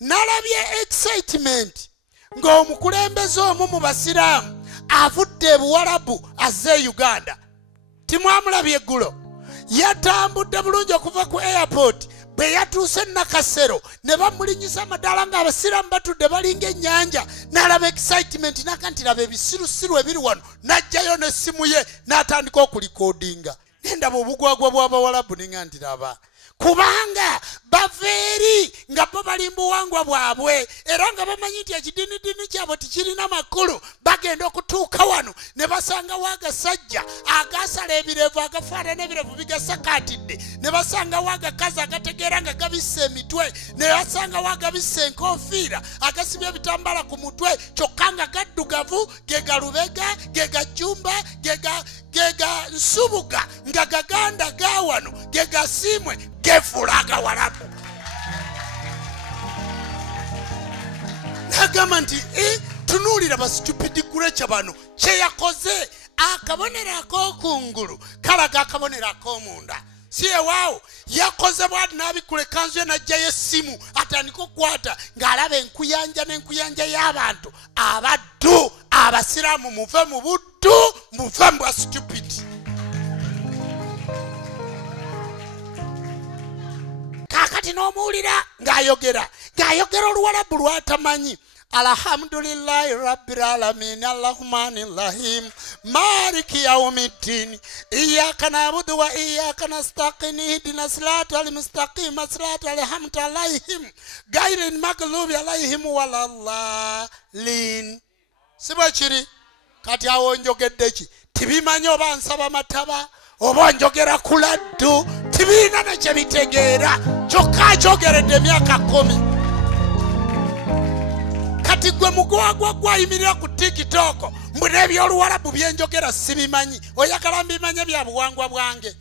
nalabye excitement ng'omukulembeze omu mu basiraamu avudde e Buwarabu azze Uganda. Timwamulabye eggulo yatambudde bulungi okuva ku airport bwe yatuuse Nakasero ne bamulinyisa amadaala ng'abasiraamu batudde balinga ennyanja n'alaba excitement n'aka nti laba ebisirusiru ebiri wano n'ajjayo n'essimu ye n'atandika okulikodinga. Nendaba obugwagwa bw'Abawarabu ninga nti laba kubanga baveeri nga bo bali mbuwangwa bwabwe era nga bamanyi nti ekidiinidiini kyabwe tikirina makulu. Bagenda okutuuka wano ne basangawo agasajja agasala ebirevu agafaanana ebirevu bigasakaatidde, ne basangawo agakazi agategeera nga gabisse emitwe, ne basangawo agabisse enkofiira agasibye ebitambala ku mutwe kyokka nga gaddugavu, ge galubega, ge gajjumba, ge ga nsubuga, nga gaganda ga wano, ge gasiimwe, gefuula Agawarabu. Nagamba nti tunuulira basitupidi kuleca bano kye yakoze. Akabonero ak'okungulu kalaga akabonero ak'omunda. Si ewaawo yakoze bw'ati n'abikula ekkanzu ye n'ajjayo essimu atandika okukwata ng'alaba enkuyanja n'enkuyanja y'abantu abaddu. Abasiraamu muve mu buddu, muve mu bwa stupidi. Kakati n'omuwulira ng'ayogera Oluwarabu lw'atamanyi. Alhamdulillahi rabbil alamin arrahmanir rahim maliki yawmiddin iyyaka na'budu wa iyyaka nasta'in ihdinas siratal mustaqim siratal an'amta alaihim ghayril maghdubi alaihim waladdallin. Siba kiri kati awo njogedde ki tibimanyi oba nsaba mataba oba njogera ku laddu tibiina na kye bitegeera kyokka kyogeredde emyaka 10. Kati gwe mugwagwa gwayimirira ku TikTok mbuna eby'Oluwarabu byenjogera sibimanyi oyagala mbimanye bya buwangwa bwange.